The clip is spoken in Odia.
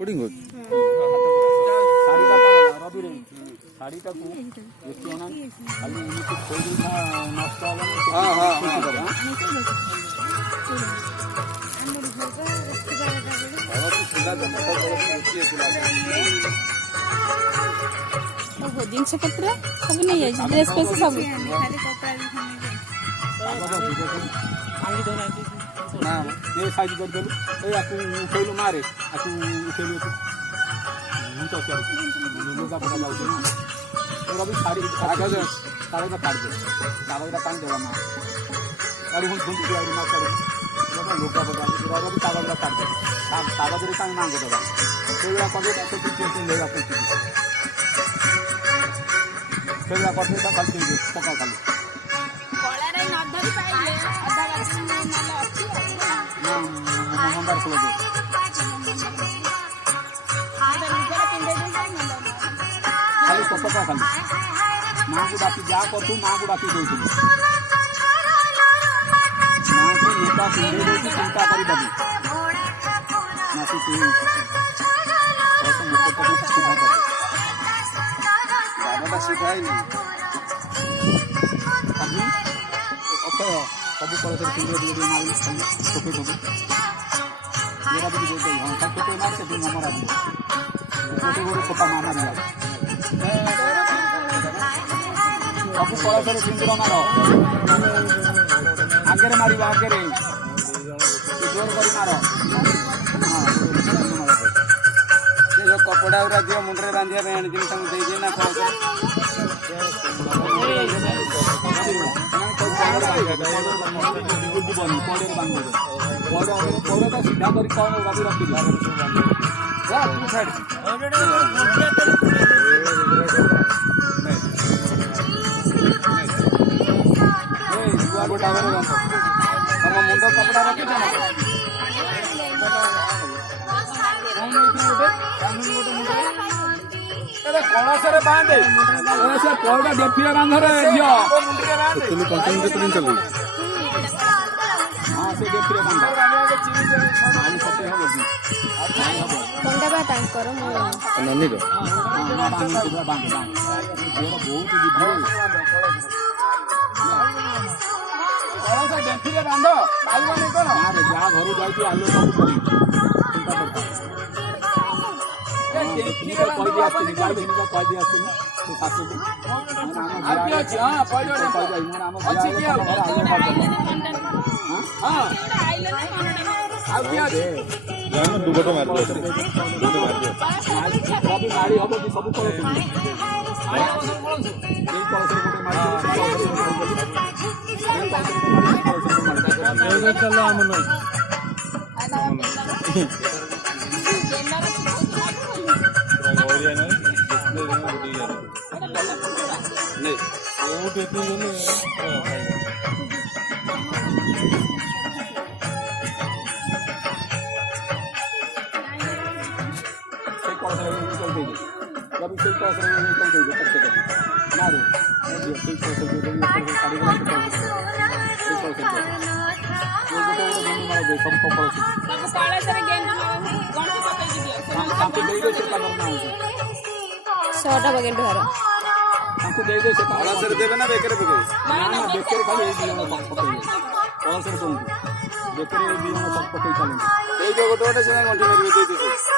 କୋଡିଂ କରୁଛୁ ଶାଢ଼ୀଟାକୁ ବେଶୀ ଅନାନି ଖାଲି ଏମିତି ଥୋଇ ଦେଇଥା ନଷ୍ଟ ହେବନି। ଜିନିଷ ପତ୍ର ସବୁ ନେଇଯାଇଛି ଡ୍ରେସ୍ ଫେସ୍ ସବୁ ନା ଏ ସାଇଜ୍ କରିଦେଲୁ ଏଇ ଆକୁ ଉଠେଇଲୁ ମାରେ ଆକୁ ଉଠେଇଲୁ ଲୁଗାପଟା ଯାଉଛି ନା ଏଗୁଡ଼ା ବି ଶାଢ଼ୀ କାଗଜଟା କାଢ଼ିଦେବେ କାଗଜଟା କାଢ଼ିଦେବା ନା ଗାଡ଼ି ପୁଣି ଫୁଙ୍କି ଆହୁରି ନା ଛାଡ଼ି ଲୁଗାପଟା ଏଗୁଡ଼ା ବି କାଗଜଟା କାଢ଼ିଦେବେ କାଗଜରେ କାହିଁ ମାଙ୍ଗ ଦେବା ସେଇଗୁଡ଼ା କରିଦେବା ସେଠି ପିନ୍ଧେଇବା ଫୁଙ୍କି ସେଇଗୁଡ଼ା କରିଦେବା ଖାଲି ପିନ୍ଧେ ପକା ଖାଲି ମନ୍ଦାର ଫୁଲ ଖାଲି ପକା ଖାଲି ମାଆକୁ ଡାକି ଯାହା କରୁଛୁ ମାଆକୁ ଡାକି ଦଉଥିଲୁ ମାଆକୁ ନେତା ପିନ୍ଧେଇ ଦଉଛି ଚିନ୍ତା କରିଦେବୁ ମାସି ଶିଖାଇନି ଅକ୍ଷୟ ସବୁ କଳସରେ ପିନ୍ଧେଇ ଟିକେ ମାରି ପକେଇ ଦେବୁ ଏଗୁଡ଼ା ବି ଦେଇଦେବୁ ହଁ ତାକୁ ପକେଇ ମାରି ସେଠି ନମରା ଦିଅ ଗୋଟେ ଗୋଟେ ଛୋଟା ମା ମାରିଲା ସବୁ କଳସରେ ସିନ୍ଦୁର ମାର ଆଗରେ ମାରିବ ଆଗରେ ଜୋର କରି ମାର ଯୋଉ କପଡ଼ା ଗୁଡ଼ା ଦିଅ ମୁଣ୍ଡରେ ବାନ୍ଧିବା ପାଇଁ ଆଣିଥିଲି ତାଙ୍କୁ ଦେଇଦିଏ ନା ପଇଡ଼ଟା ସିଧା କରି କଣ ରଖି ରଖିବି ତମ ମୁଣ୍ଡ କପଡ଼ା ରଖିଛ ନା କଳସରେ ବାନ୍ଧେ ସେ ପଇଡ଼ ଡେଫିରେ ବାନ୍ଧରେ ଝିଅ ହଁ ସେ ଡେଫିରେ ବାନ୍ଧ ପାଣି ପକେଇ ହବ କି ଥଣ୍ଡା ବା ତାଙ୍କର ନାନୀର ବହୁତ ଯିବ କଳସ ଡେଫିରେ ବାନ୍ଧ ପାଇବନି କଣ ଯାହା ଘରୁ ଯାଇକି ଆଲୁ ସବୁ କରି ଚିନ୍ତା କରିଥା କହିଦି ଆସିଥିଲି କହିଦି ଆସିଥିଲି ସେ ଶାଶୁକୁ ମାରି ହବ କି ସବୁ କଳସ ଏଇ କଳସରେ ଗୋଟେ ମାରି ଶହଟା ବଗେଣ୍ଟ ଘର ତାଙ୍କୁ ଦେଇଦେ ସେ କଳସରେ ଦେବେ ନା ବେକରେ ପକେଇବେ ନା ବେକରେ ଖାଲି ଏଇ ଦୁଇ ଜଣ ପକେଇବେ କଳସରେ ଦଉନ୍ତୁ ବେକରେ ଏଇ ଦୁଇ ଜଣ ପକେଇ ଚାଲନ୍ତୁ ଏଇ ଯୋଉ ଗୋଟେ ଗୋଟେ ସେ ଗଣ୍ଠି ମାରିବେ ଦେଇଦେବେ